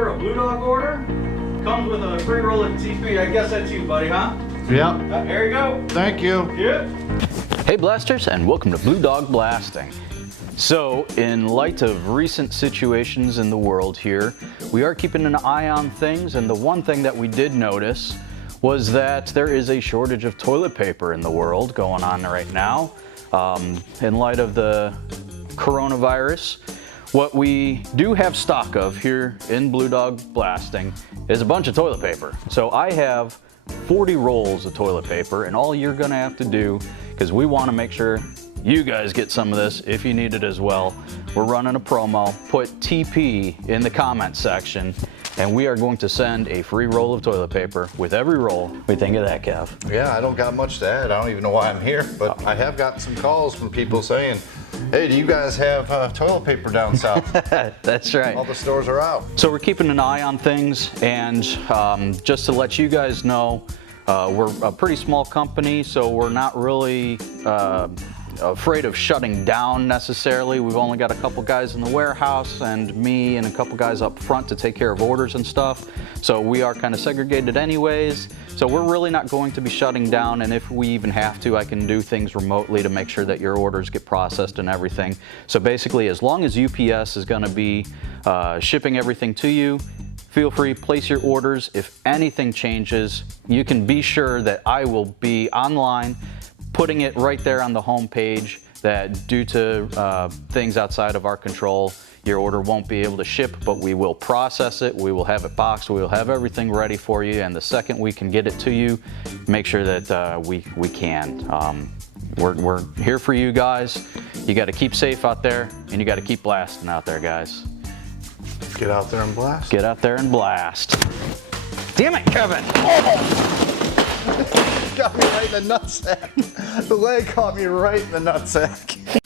order, a Blue Dog order, comes with a free roll of TP. I guess that's you, buddy, huh? Yep. There you go. Thank you. Yep. Hey blasters, and welcome to Blue Dog Blasting. So, in light of recent situations in the world here, we are keeping an eye on things, and the one thing that we did notice was that there is a shortage of toilet paper in the world going on right now. In light of the coronavirus, what we do have stock of here in Blue Dog Blasting is a bunch of toilet paper. So I have 40 rolls of toilet paper, and all you're gonna have to do, because we wanna make sure you guys get some of this if you need it as well, we're running a promo. Put TP in the comment section, and we are going to send a free roll of toilet paper with every roll. What do you think of that, Kev? Yeah, I don't got much to add. I don't even know why I'm here, but I have gotten some calls from people saying, hey, do you guys have toilet paper down south? That's right. All the stores are out. So we're keeping an eye on things, and just to let you guys know, we're a pretty small company, so we're not really afraid of shutting down necessarily. We've only got a couple guys in the warehouse and me and a couple guys up front to take care of orders and stuff. So we are kind of segregated anyways. So we're really not going to be shutting down, and if we even have to, I can do things remotely to make sure that your orders get processed and everything. So basically, as long as UPS is going to be shipping everything to you, feel free, place your orders. If anything changes, you can be sure that I will be online putting it right there on the home page that due to things outside of our control, your order won't be able to ship, but we will process it, we will have it boxed, we will have everything ready for you, and the second we can get it to you, make sure that we can. We're here for you guys. You got to keep safe out there, and you got to keep blasting out there, guys. Get out there and blast. Get out there and blast. Damn it, Kevin! Oh! Got me right in the nutsack. The leg caught me right in the nutsack.